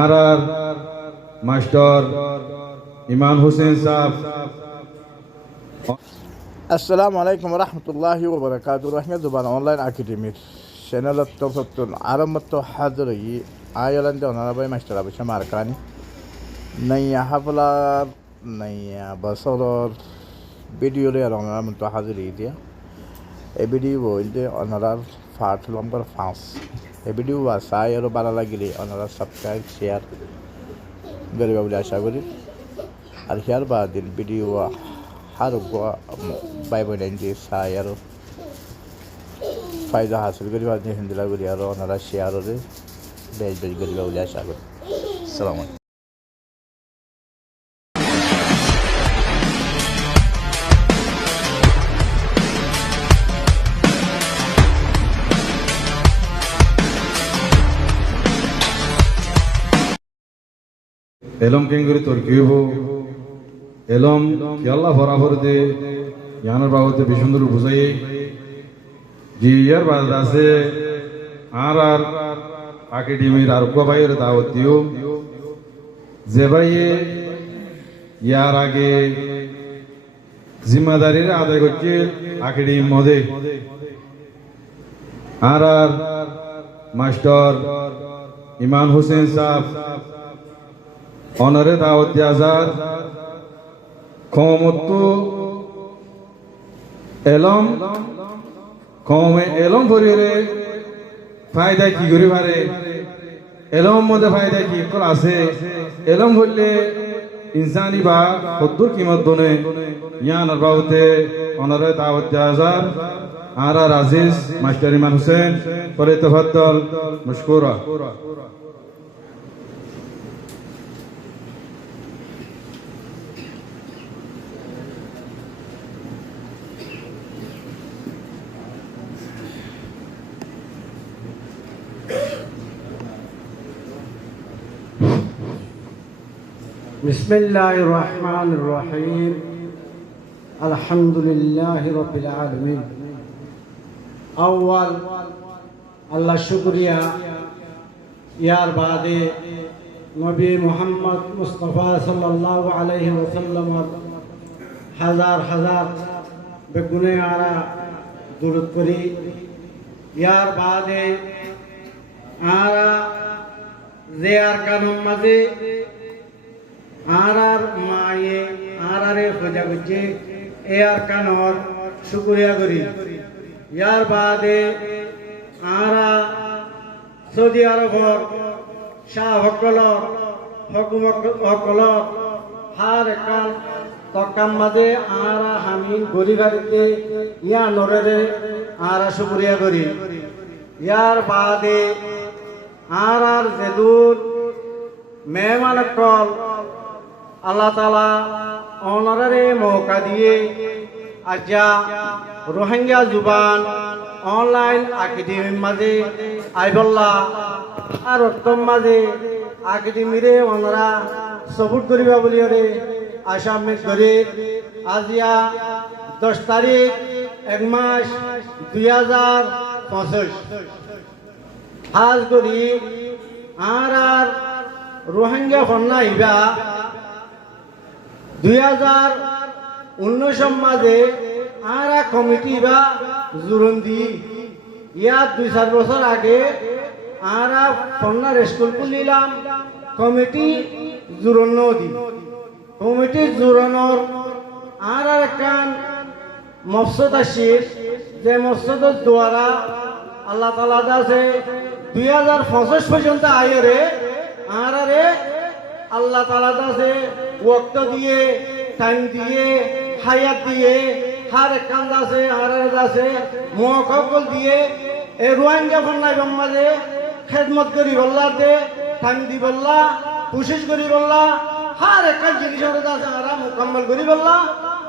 আর master ইমাম হোসেন সাহেব। আসসালামু আলাইকুম রহমতুল্লাহি ওয়া বারাকাতুহু। রহমত জুবান অনলাইন একাডেমির চ্যানেলত তফতুল আরম্ভত হাজরি আয়ালান্ডে অনারাবাই মাস্টার আবুশা মারকানি নাইয়া হাফলার নাইয়া বছরর ভিডিও রে অনারামত হাজরি দিয়া এই ভিডিও বলতে অনারার পার্ট নম্বর 5 এই ভিডিও চাই আর ভালো লাগিলে অনারা সাবস্ক্রাইব শেয়ার করিবা বলে আশা করি। আর হিয়ার বাদিল ভিডিও har বাই বোন যে চাই আর ফায়দা হাসিল করিবা হিন্দিলা করি আর ওনারা শেয়ারে বেশ বেশ করিবা বলে আশা করি। আসসালামু আলাইকুম। এলম কেঙ্গুরি তর্কিব এলম আল্লাহ বরাবর দে ইয়ানোর বাবদে বিসুন্দর বুঝাই যে ইয়ার বাদ আছে আর একাডেমির আর ভাইয়ের দাওয়াত দিও যে ভাইয়ে ইয়ার আগে জিম্মাদারির আদায় করছে একাডেমির মধ্যে আর মাস্টার ইমাম হোসেন সাহেব অনারে দাওয়াত দেওয়া যার কমত এলম কমে এলম ভরিয়ে ফায়দা কি করে পারে এলম মধ্যে ফায়দা কি আছে এলম বললে ইনসানি বা কদ্দুর কিমত বনে ইয়ানোর বাবদে অনারে দাওয়াত দেওয়া যার আর আজিজ মাস্টার ইমাম হোসেন পরে তফাদ্দল মশকুরা। بسم الله الرحمن الرحيم الحمد لله رب العالمين أول الله شكريا यार बादे नबी मोहम्मद मुस्तफ़ा सल्लल्लाहु अलैहि वसल्लम हजार हजार बेगुने आरा दुरुद करी यार बादे आरा ज़ियार कानून मज़े आर माये आरे खोजा गुज्जे एआर कानर शुक्रिया करी यार बादे आरा सऊदी आरबर शाह हकलर हकुमत हकलर हार एकान तकाम मादे आरा हामिन गरीबारिते या नरेरे आरा शुक्रिया करी यार बादे आरार जेदुर मेहमान कल আল্লাহ তাআলা অনারে মৌকা দিয়ে আজা রোহিঙ্গা জুবান অনলাইন একাডেমির মাঝে আইবল্লা আর উত্তম মাঝে একাডেমিরে ওনারা সপোর্ট করিবা বলিরে আসামে ধরে আজিয়া 10 তারিখ 1 মাস 2025 আজ করি আর রোহিঙ্গা ফন্না ইবা 2019 মাঝে আরা কমিটি বা জুরন্দি ইয়া 2-4 বছর আগে আরা ফন্নার স্কুল খুলিলাম কমিটি জুরন্ন দি কমিটি জুরনর আরা কান মকসদ আছে যে মকসদের দ্বারা আল্লাহ তাআলা দাসে 2025 পর্যন্ত আয়রে আরারে আল্লাহ তাআলা দাসে वक्त दिए टाइम दिए हायात दिए हर कांदा से हर से मौका दिए ए रोहिंग्या फन्नाय बम्माजे खेदमत करी बल्ला दे टाइम दी बल्ला कोशिश करी बल्ला हर एक जिनिस दासे आरा मुकम्मल करी बल्ला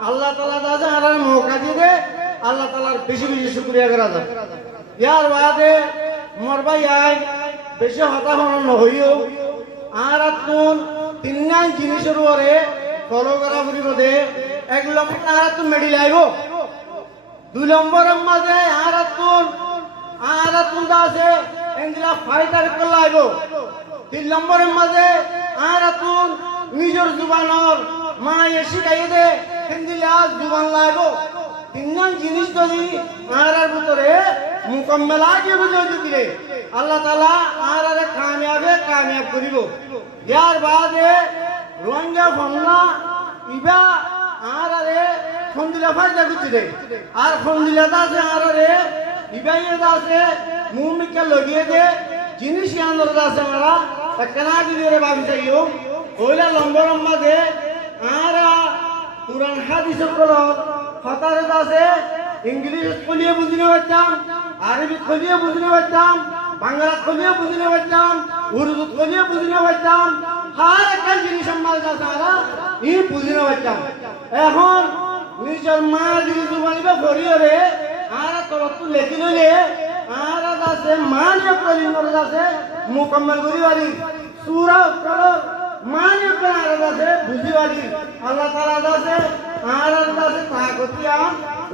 अल्लाह ताला दासे आरा मौका दिए दे अल्लाह तालार बेशी बेशी शुक्रिया करा जा यार बादे मोर भाई आय बेशी हता हन हइयो आरा तुन তিনজন জিনিসের উপরে ফলো করা পড়িব দে এক নম্বর আরাতুন মেডিল আইব 2 নম্বরের মাঝে আরাতুন দাসে এনজিলা ফাইটার করলাইব 3 নম্বরের মাঝে আর তুন নিজের জুবানর মায়ে শিখাইয়ে দে এনজিলা জুবান লাইব 3 জিনিস যদি আর ভিতরে মুকম্মল আগে বুঝে দিলে আল্লাহ তাআলা আর কামিয়াব করিব ইয়ার বাদে রোহিঙ্গা ফমনা ইবা আর ফন্দিলা ফায়দা করতে আর ফন্দিলা দাসে আর ইবাইয়ে দাসে মুমিকে লগিয়ে দে জিনিস আন্দোল দাসে আমরা কেনা দিলে ভাবি চাইও ওইলা লম্বা লম্বা দে আর কুরআন হাদিসের কল ফাতারে দাসে ইংলিশ কলিয়ে বুঝিনে পারতাম আরবি কলিয়ে বুঝিনে পারতাম বাংলা কলিয়ে বুঝিনে পারতাম উর্দু কলিয়ে বুঝিনে পারতাম আর একটা জিনিস আমার দাসে আমরা ই বুঝিনে পারতাম এখন নিজের মা যদি জুবানিবে ফরিয়রে আর তলত লেখি লইলে আর দাসে মানিয়ে কলিমর দাসে মুকম্মল করি পারি সূরা করো মানিয়ে করে আর দাসে বুঝি পারি আল্লাহ তাআলা দাসে আর দাসে তাকতিয়া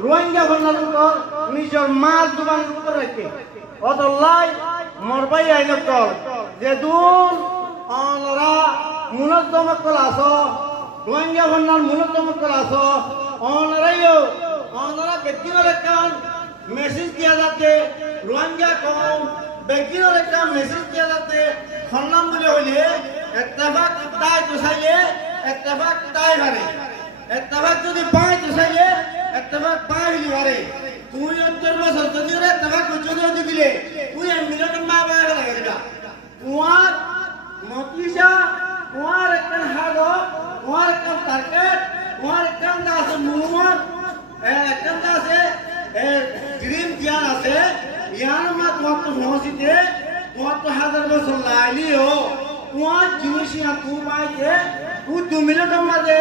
রোহিঙ্গা ফন্নার নিজের মা জুবানের উপর রাখে অদল্লাই মরবাই আইনত যে দুন অনরা মুনজ্জম ক্লাস রোহিঙ্গা ফন্নার মুনজ্জম ক্লাস অনরা ব্যক্তিগত একটা মেসেজ দিয়া যাতে রোহিঙ্গা কম ব্যক্তিগত একটা মেসেজ দিয়া যাতে খন্নাম বলে হইলে ইত্তেফাক দায় চাইলে ইত্তেফাক দায় ভারে ইত্তেফাক যদি পায় চাইলে ইত্তেফাক পায় হইলি ভারে তুই 70 বছর যদি ইত্তেফাক যদি দিলে তুই মিনিট মা বাবা লাগা তোমার নতিজা তোমার একটা হাড় তোমার একটা টার্গেট তোমার একটা আছে মুমত একটা আছে গ্রিন জ্ঞান আছে ইয়ার মা তোমার তো মসজিদে তোমার তো 1000 বছর লাইলিও তোমার জিনিস না তুমি পাইতে তুই 2 মিনিটের মাঝে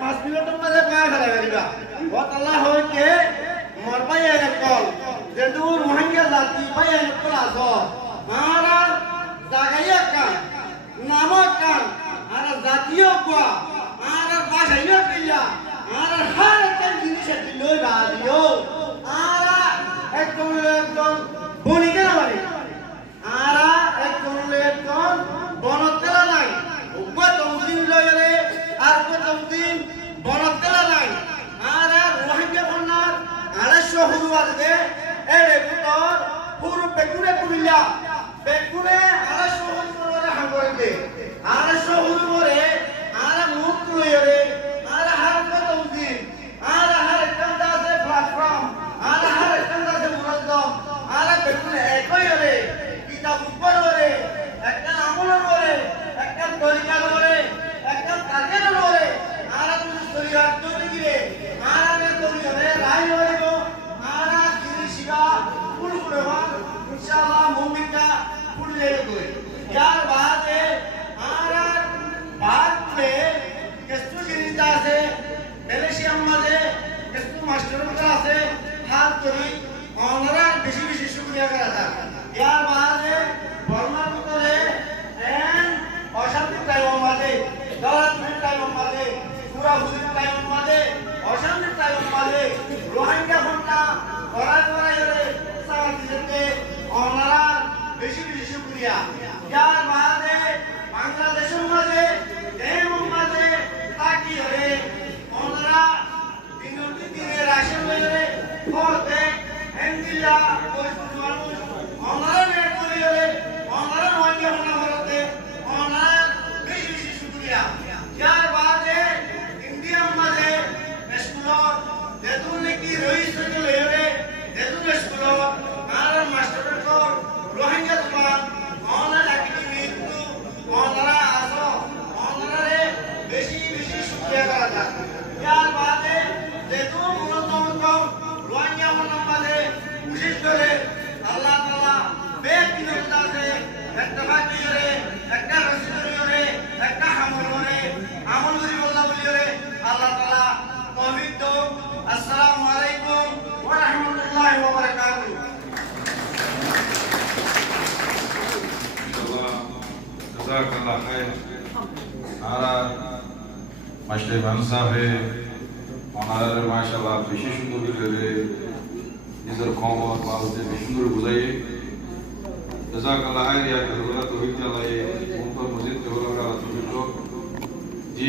5 মিনিটের মাঝে পায় ফেলা করিবা বহুত আল্লাহ হইতে মরবাই এর কল যে দূর রোহিঙ্গা জাতি পাই এর কল আছো মারা জাগাইয়া কান নামক কান আর জাতীয় কোয়া আর ভাষাইয়া কিয়া আর হার একটা জিনিস লই বাদিও আর একদম বনিকে না মানে আর একদম বনতেলা নাই উবা তমদিন লইলে আর কো তমদিন বনতেলা নাই আর রোহিঙ্গা ফন্নার 250 হুরু আছে এরে ভিতর পুরো বেকুনে কুমিল্লা বেকুনে 250 হুরু হাঙ্গরে দে 250 হুরু মরে আর মুখ লইরে আর হার কো তমদিন আর হার কান্দা আছে প্ল্যাটফর্ম আর হার কান্দা আছে মুরদ্দম আর বেকুনে একই রে কিতাব উপর রে একটা আমল রে একটা তরিকা রে একটা টার্গেট রে আর তুমি তরিকা তৈরি দিলে আর তরিকা রে রাই হইব আর জিনিসটা ফুল করবা ইনশাআল্লাহ মুমিনটা ফুল লেগে यार बात है আর बात में কিছু জিনিস আছে মালয়েশিয়ার মধ্যে কিছু মাস্টাররা আছে হাত করি ওনারা বেশি বেশি শুকরিয়া করা যায় यार बात है বর্মার ভিতরে এন অশান্তি টাইম মাঝে দলাদলির টাইম মাঝে পুরাপুরির টাইম মাঝে অশান্তি টাইম মাঝে রোহিঙ্গা ফন্না করাই রে সাহায্যে ওনারা বেশি বেশি শুকরিয়া यार बात है বাংলাদেশের মাঝে দেশের মাঝে তাকি হরে ওনারা বিনতি দিয়ে রাশন লইরে করতে এন্দিলা কইসু মানুষ ওনারা নেট করিরে ওনারা রোহিঙ্গা ফন্না করতে ওনারা বেশি বেশি শুকরিয়া यार बात है इंडिया মাঝে স্কুল দেতুন কি রইছে লইরে দেতুন স্কুল আর মাস্টার কো রোহিঙ্গা জবান ওনারা একাডেমি ওনারা আসো ওনারে বেশি বেশি শুকরিয়া করা যায় यार बात है দেতুন মূলতম কম রোহিঙ্গা ফন্না মাঝে বিশেষ করে আল্লাহ তাআলা বেকিনের দাসে একটা বাকিরে একটা রসুলরে একটা হামলরে আমল করি বল্লাহ বলিরে আল্লাহ তাআলা তৌফিক দাও আসসালামু আলাইকুম ওয়া রাহমাতুল্লাহি ওয়া বারাকাতুহু জাযাকাল্লাহ খাইর আর মাস্টার মানুষ সাহেব ওনারা মাশাআল্লাহ বেশি সুন্দর করে নিজের খবর বাউতে বেশি সুন্দর বুঝাই জাযাকাল্লাহু খাইরান আল্লাহ তৌফিক দিলায়ে মুনকর মসজিদ হলো জি